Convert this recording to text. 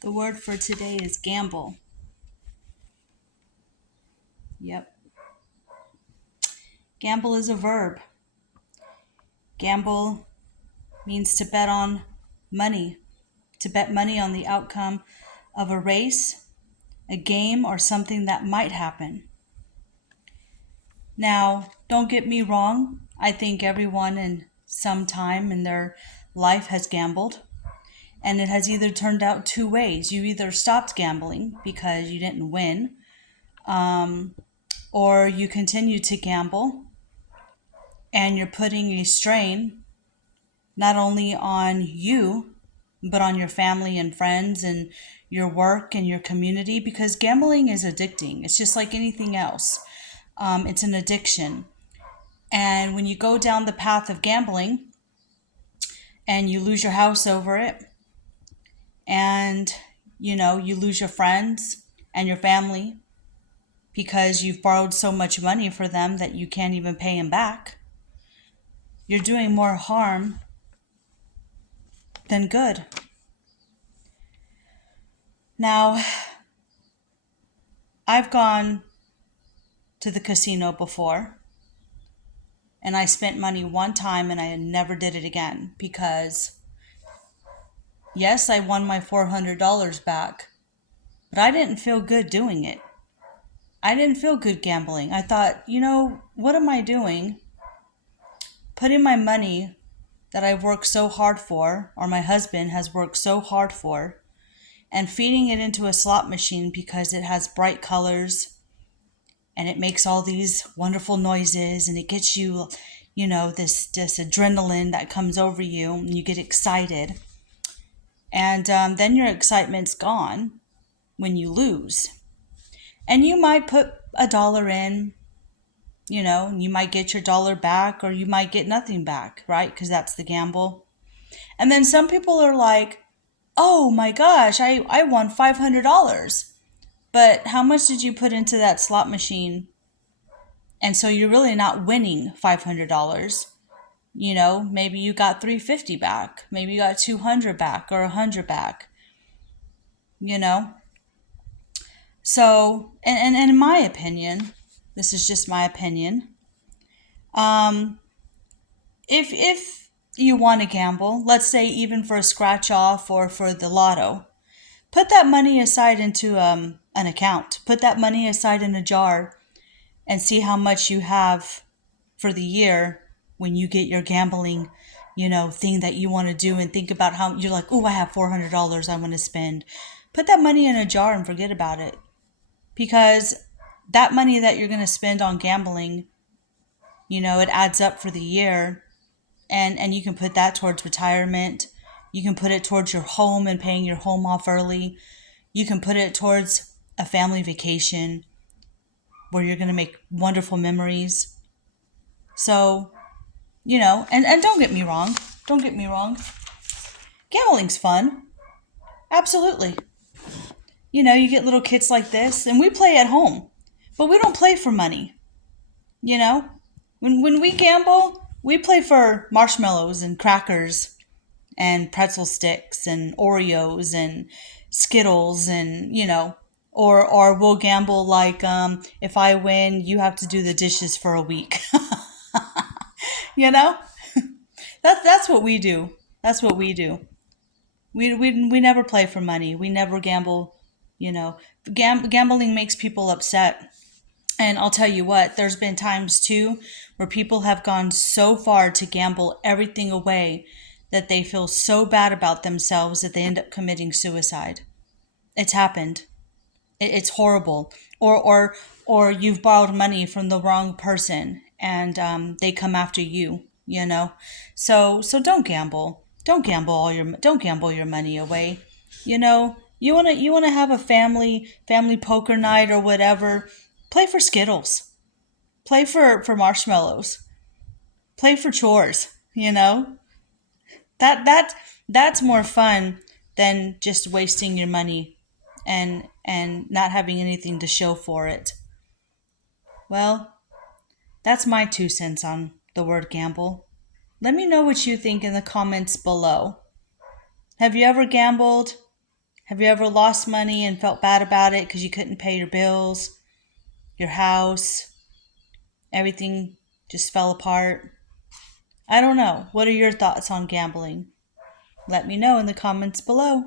The word for today is gamble. Yep. Gamble is a verb. Gamble means to bet on money, to bet money on the outcome of a race, a game, or something that might happen. Now, don't get me wrong. I think everyone in some time in their life has gambled, and it has either turned out two ways. You either stopped gambling because you didn't win, um, or you continue to gamble and you're putting a strain not only on you, but on your family and friends and your work and your community because gambling is addicting. It's just like anything else, it's an addiction. And when you go down the path of gambling and you lose your house over it, and you lose your friends and your family because you've borrowed so much money for them that you can't even pay them back, you're doing more harm than good. Now, I've gone to the casino before and I spent money one time and I never did it again because, yes, I won my $400 back, but I didn't feel good doing it. I didn't feel good gambling. I thought, what am I doing? Putting my money that I've worked so hard for, or my husband has worked so hard for, and feeding it into a slot machine because it has bright colors and it makes all these wonderful noises and it gets you, this adrenaline that comes over you and you get excited. And then your excitement's gone when you lose. And you might put $1 in, you might get your dollar back or you might get nothing back, right? Because that's the gamble. And then some people are like, oh my gosh, I won $500. But how much did you put into that slot machine? And so you're really not winning $500. Maybe you got 350 back. Maybe you got 200 back or 100 back. So, and in my opinion, this is just my opinion. If you want to gamble, let's say even for a scratch off or for the lotto, put that money aside into an account. Put that money aside in a jar and see how much you have for the year when you get your gambling, thing that you want to do and think about how you're like, oh, I have $400 I want to spend. Put that money in a jar and forget about it. Because that money that you're going to spend on gambling, it adds up for the year and you can put that towards retirement. You can put it towards your home and paying your home off early. You can put it towards a family vacation where you're going to make wonderful memories. So, and don't get me wrong. Don't get me wrong. Gambling's fun. Absolutely. You get little kits like this and we play at home, but we don't play for money. When we gamble, we play for marshmallows and crackers and pretzel sticks and Oreos and Skittles and, or we'll gamble like, if I win, you have to do the dishes for a week. you know, that's what we do. That's what we do. We never play for money. We never gamble. Gambling makes people upset. And I'll tell you what, there's been times too where people have gone so far to gamble everything away that they feel so bad about themselves that they end up committing suicide. It's happened. It's horrible. Or you've borrowed money from the wrong person and they come after you. So don't gamble. Don't gamble your money away. You wanna have a family poker night or whatever. Play for Skittles. Play for marshmallows. Play for chores. That's more fun than just wasting your money and not having anything to show for it. Well, that's my 2 cents on the word gamble. Let me know what you think in the comments below. Have you ever gambled? Have you ever lost money and felt bad about it because you couldn't pay your bills, your house, everything just fell apart? I don't know. What are your thoughts on gambling? Let me know in the comments below.